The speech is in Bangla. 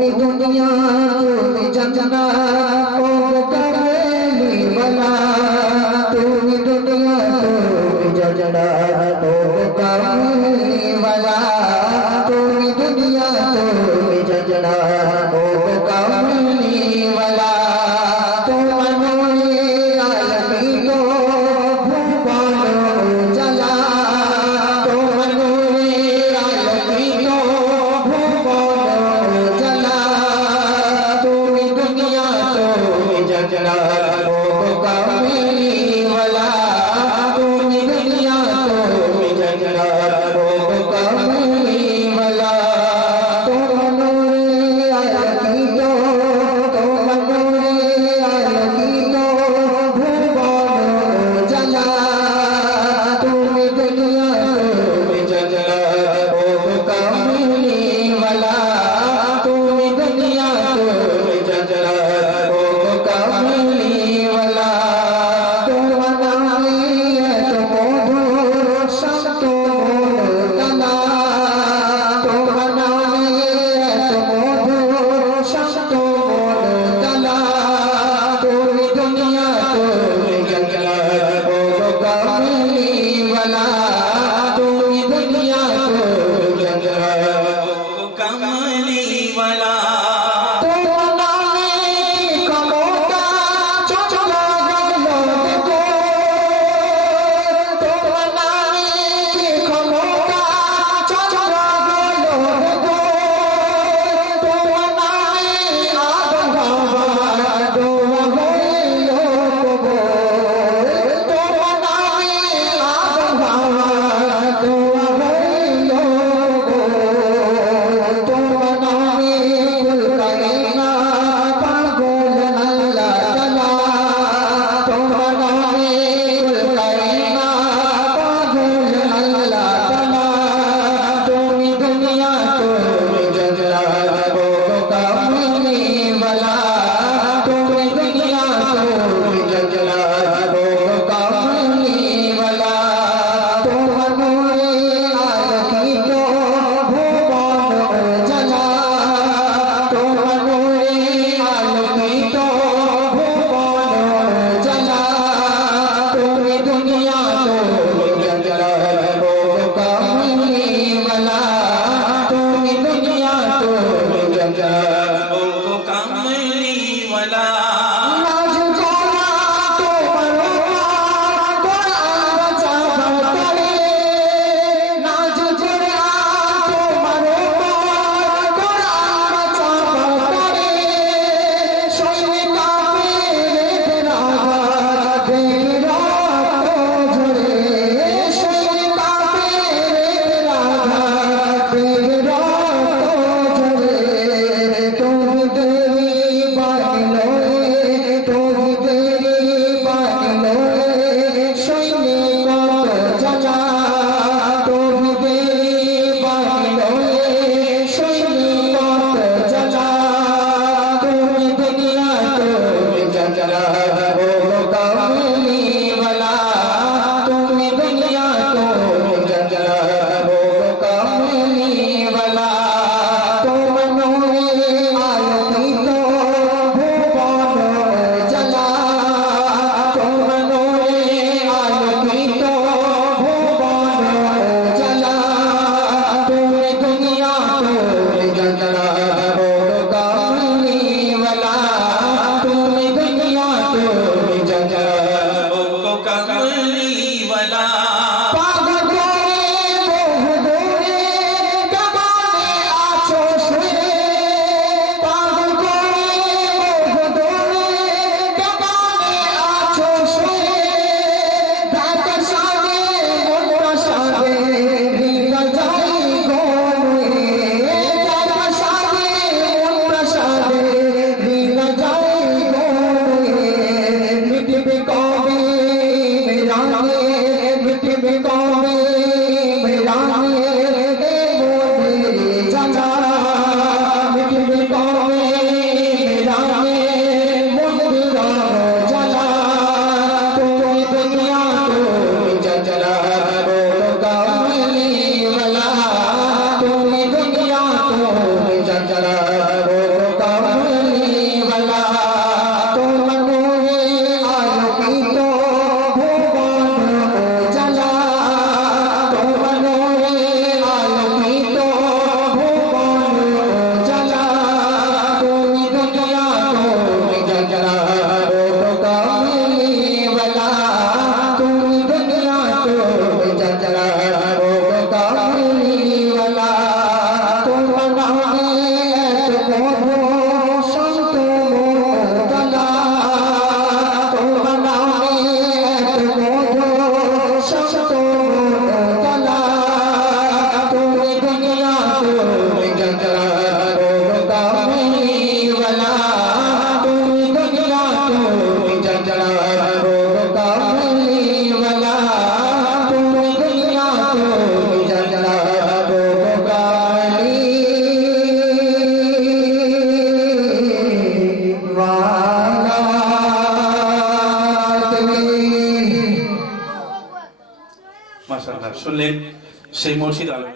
আমি দুনিয়া তুমি জন্না ও তুমি দুনিয়া তুমি জন্না ও মালা শুনলেন সেই মুর্শিদ আলম।